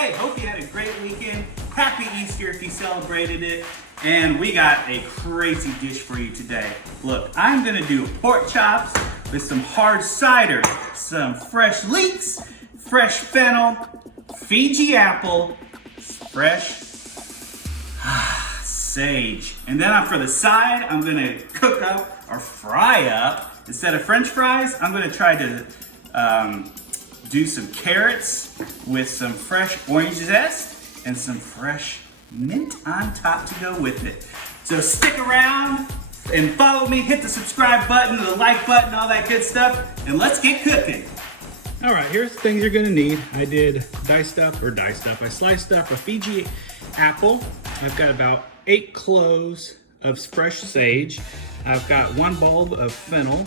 hey, hope you had a great weekend. Happy Easter if you celebrated it. And we got a crazy dish for you today. Look, I'm gonna do pork chops with some hard cider, some fresh leeks, fresh fennel, Fiji apple, fresh sage. And then for the side, I'm gonna cook up or fry up, instead of French fries, I'm gonna try to do some carrots with some fresh orange zest and some fresh mint on top to go with it. So stick around and follow me, hit the subscribe button, the like button, all that good stuff, and let's get cooking. All right, here's the things you're gonna need. I sliced up a Fiji apple. I've got about 8 cloves of fresh sage. I've got 1 bulb of fennel,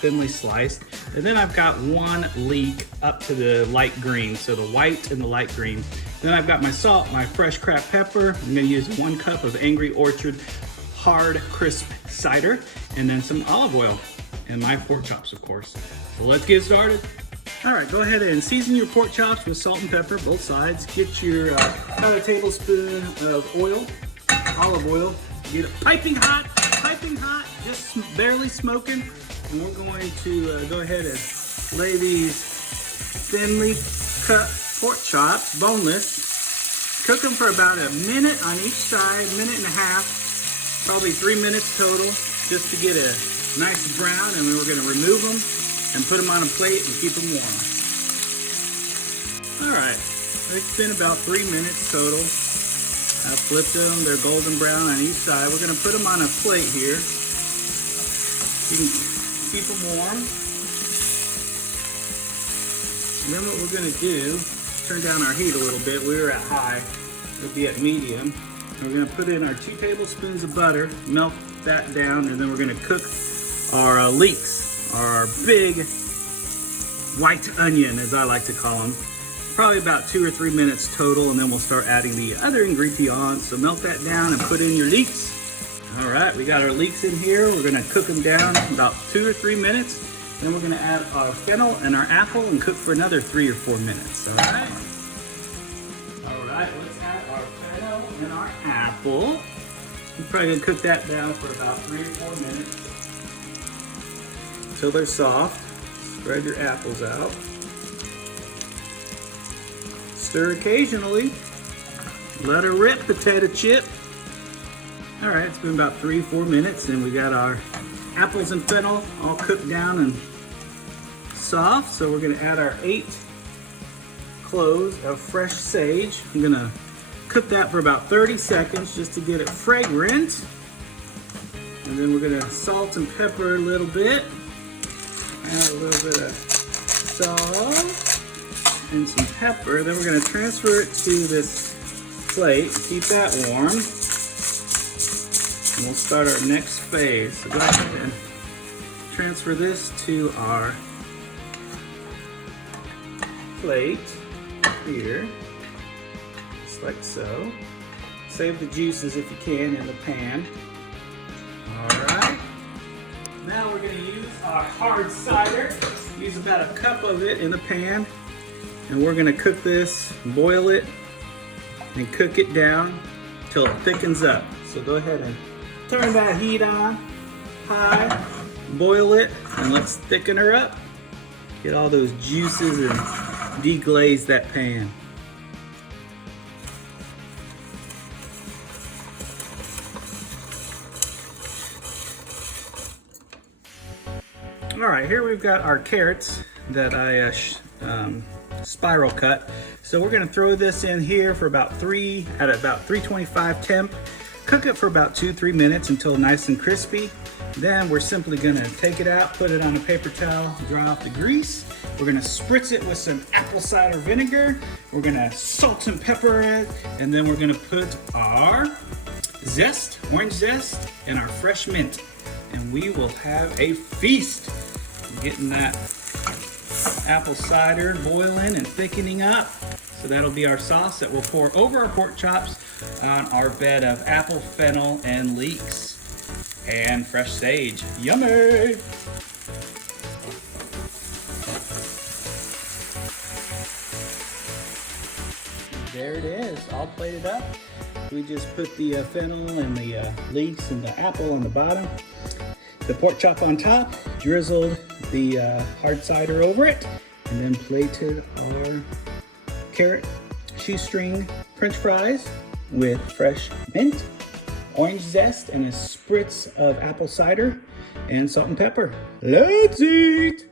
thinly sliced. And then I've got 1 leek up to the light green, so the white and the light green. Then I've got my salt, my fresh cracked pepper. I'm gonna use 1 cup of Angry Orchard hard crisp cider, and then some olive oil, and my pork chops, of course. So let's get started. All right, go ahead and season your pork chops with salt and pepper, both sides. Get your about a tablespoon of oil, olive oil. Get it piping hot, just barely smoking. And we're going to go ahead and lay these thinly cut pork chops, boneless. Cook them for about a minute on each side, minute and a half, probably 3 minutes total, just to get a nice brown. And then we're going to remove them and put them on a plate and keep them warm. All right, it's been about 3 minutes total. I flipped them, they're golden brown on each side. We're gonna put them on a plate here. You can keep them warm. And then what we're gonna do, turn down our heat a little bit. We were at high, it'll be at medium. We're gonna put in our 2 tablespoons of butter, melt that down, and then we're gonna cook our leeks, our big white onion, as I like to call them. Probably about 2 or 3 minutes total, and then we'll start adding the other ingredients. So melt that down and put in your leeks. All right, we got our leeks in here. We're gonna cook them down about 2 or 3 minutes. Then we're gonna add our fennel and our apple and cook for another 3 or 4 minutes, all right? All right, let's add our fennel and our apple. We're probably gonna cook that down for about 3 or 4 minutes until they're soft. Spread your apples out. Stir occasionally. Let her rip, potato chip. All right, it's been about 3 or 4 minutes, and we got our apples and fennel all cooked down and soft. So we're gonna add our 8 cloves of fresh sage. I'm gonna cook that for about 30 seconds just to get it fragrant. And then we're gonna salt and pepper a little bit. Add a little bit of salt and some pepper. Then we're gonna transfer it to this plate. Keep that warm. And we'll start our next phase. So go ahead and transfer this to our plate here, just like so. Save the juices if you can in the pan. All right. Now we're gonna use our hard cider. Use about a cup of it in the pan. And we're gonna cook this, boil it, and cook it down till it thickens up. So go ahead and turn that heat on, high, boil it, and let's thicken her up. Get all those juices and deglaze that pan. All right, here we've got our carrots that I spiral cut. So we're gonna throw this in here for about 325 temp. Cook it for about 2-3 minutes until nice and crispy. Then we're simply gonna take it out, put it on a paper towel, dry off the grease. We're gonna spritz it with some apple cider vinegar. We're gonna salt and pepper it, and then we're gonna put our zest, orange zest, and our fresh mint. And we will have a feast. Getting that apple cider boiling and thickening up. So that'll be our sauce that we'll pour over our pork chops on our bed of apple, fennel, and leeks, and fresh sage. Yummy! there it is, all plated up. We just put the fennel and the leeks and the apple on the bottom, the pork chop on top, drizzled the hard cider over it, and then plated our carrot shoestring French fries with fresh mint, orange zest, and a spritz of apple cider and salt and pepper. Let's eat!